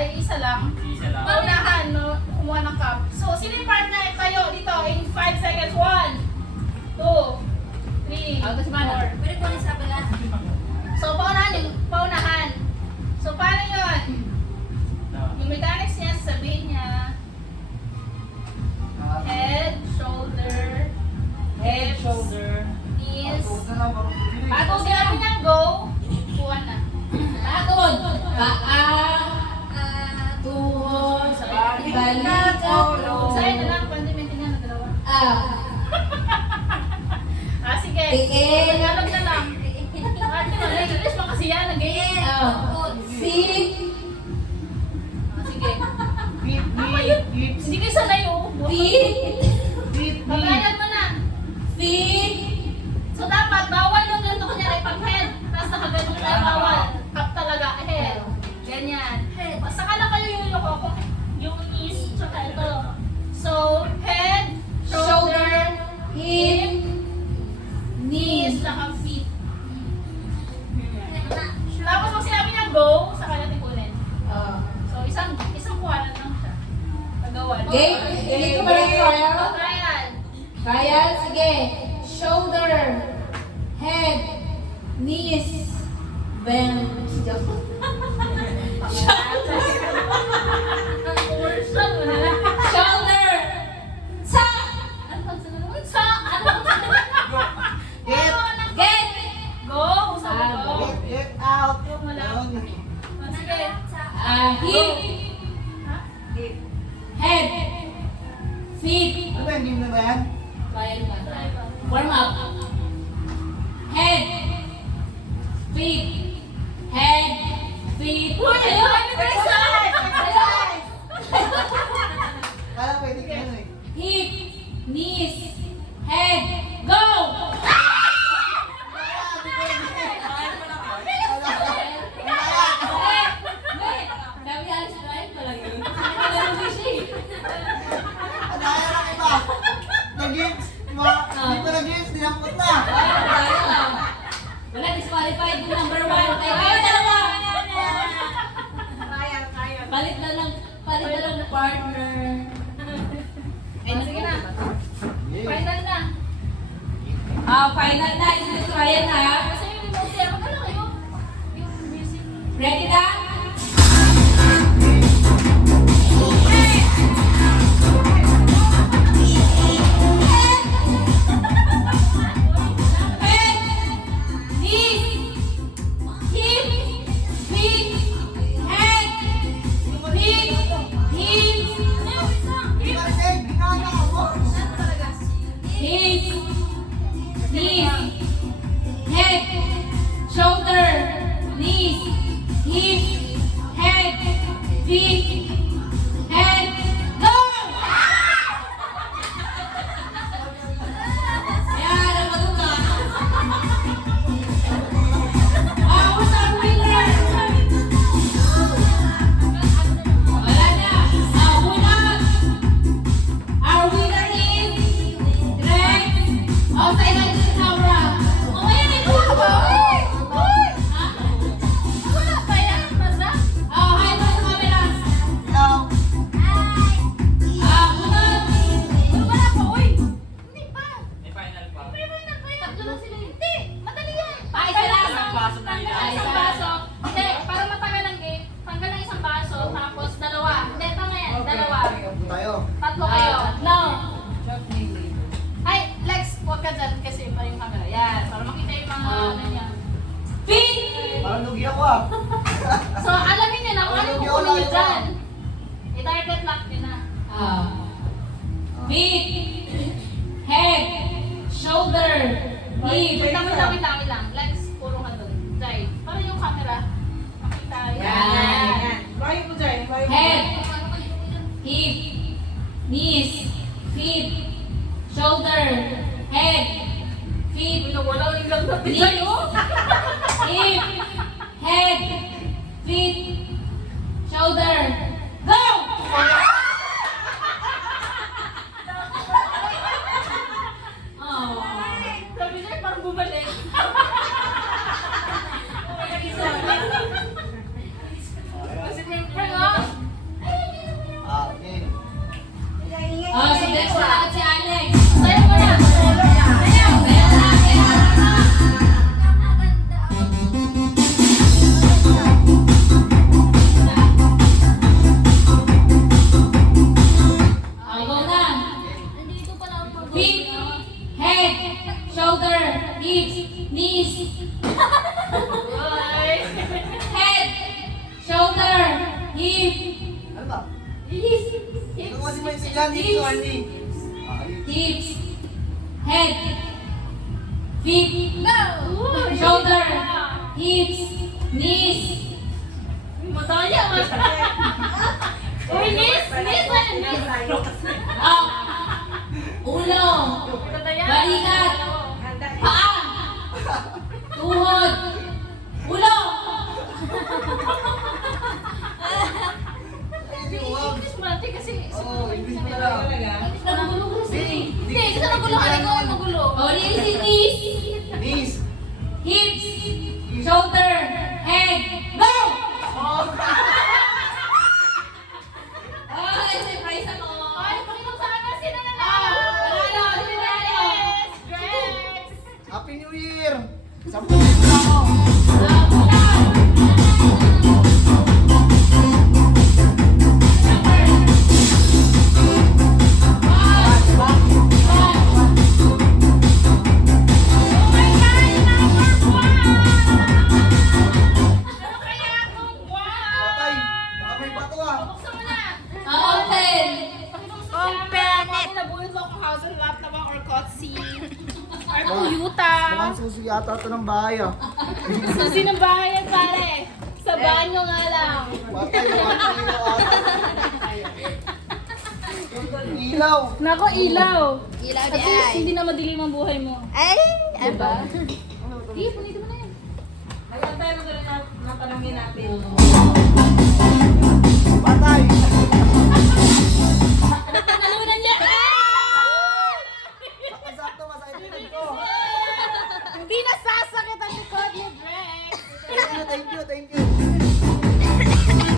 ay isa lang. Isa lang. Paunahan, no? Kumuha ng cup. So, sino yung partner tayo dito in 5 seconds? 1, 2, 3, 4. Pwede ko rin sa balas. So, paunahan. So, paano yun? Yung mechanics niya, sasabihin niya, head, shoulder, Head, hips, shoulder. knees. Pagod Kung sinabi niya go, kuha na. Pagod. Paa. Tuhod. Balik. Ulo. Sa'yo na lang, pandemitin niya na dalawa. Sige. Tingin. Tagalog na lang. Ate, English mo kasi yan, nag-game. Feet. Sige. Hindi kayo sanay, oh. Feet. Pagalan mo na. Feet. So, dapat, bawal yung ganito kunyari pag head. Tapos nakaganon tayo, bawal. Cup talaga, head. Ganyan. Saka lang kayo yung yung knees, tsaka ito. So, head, shoulder, hip, knees, tsaka feet. Tapos pag sinabi niya go, saka natin kunin. So, isang kuhanan lang siya. Pagawa. Game? Hindi ko ba ng trial? Trial. Kaya, sige. Shoulder. Head. Knees. Bang. Version mo na lang. Shoulder. Sa. Ano pag sila naman? Sa! Ano? Get. Go! Sabi go. Get out. Go mo lang. Sige. Hip. Ha? Head. Feet. Ano ba yung game na ba yan? Trial ba? Warm up. Head. Feet. Head. Feet. Uy! Ano ba isa? Kala pwede ka nun eh. Hip. Knees. Head. Go! Sabi alis drive pa lang yun. Adaya lang iba. Nag-games. Hindi pa nag-games, dinampot na. Wala, disqualified yung number 1. Kayo dalawa! Palit na lang partner. Sige na. Final na. Final na. Ito trial ha. Kasi yung remote yan. Magkano kayo? Yung music. Ready na? May final pa. Tatlo lang sila. Hindi! Madali yan! Isang baso na nila. Isang baso. Hindi, para matagal ang game, tanggal ng isang baso, tapos dalawa. Hindi, tama yan. Dalawa. Tayo. Tatlo kayo. No. Ay, Lex, huwag ka dyan kasi pa yung camera. Yan, para makita yung mga ano niya. Parang lugi ako ah. So, alamin niyo na kung ano yung kukunin niyo dyan. I-target lock niyo na. Feet, head, shoulder, hip. Wait lang. Lex, puro ka doon. Jai, para yung camera. Makita. Yan. Head, hip, knees, feet, shoulder, head, feet, Wala yung lang natin knees, sa'yo. hip, head, feet, shoulder, go! Sabi niya, parang bumalik. Kasi may Hip. Ano ba? Hips. Ito kasi may sinyan dito, Andy. Hips. Head. Feet. Shoulder. Hips. Knees. Madaya, Uy, miss! Miss! Miss! Up. Ulo. Madaya. Balikat. Paa. Tuhod. Ulo. English mo natin kasi... Oo, English mo lang. Nagulo kasi. Hindi, kasi nagulo ka. Ikaw ang magulo. Ulit si knees. Knees. Hips. Shoulder. Head. Go! Oh, may surprise ako. Ay, pakinom sana. Sino na lang? Panalo, sino nanalo? Drex! Happy New Year! 10 minutes na ako. Ano kaya itong wow? Patay! Baka may bato ah. Buksan mo na. Open. Bakit nabulot ako house and lap na ba or kotsi? Or kuyuta? Mukhang susi yata ito ng bahay ah. Susi ng bahay yan, pare. Sa banyo nga lang. Patay, mukhang ilaw ata. Ilaw! Nako, ilaw. Ilaw At least hindi na madilim ang buhay mo. Ay, aba. Sige, punitin mo na yan. Ayan tayo na natanongin natin. Patay! Talunan niya! Sakto, masakit din ko. Hindi nasasakit ang likod ni Drex. Thank you, thank you, thank you.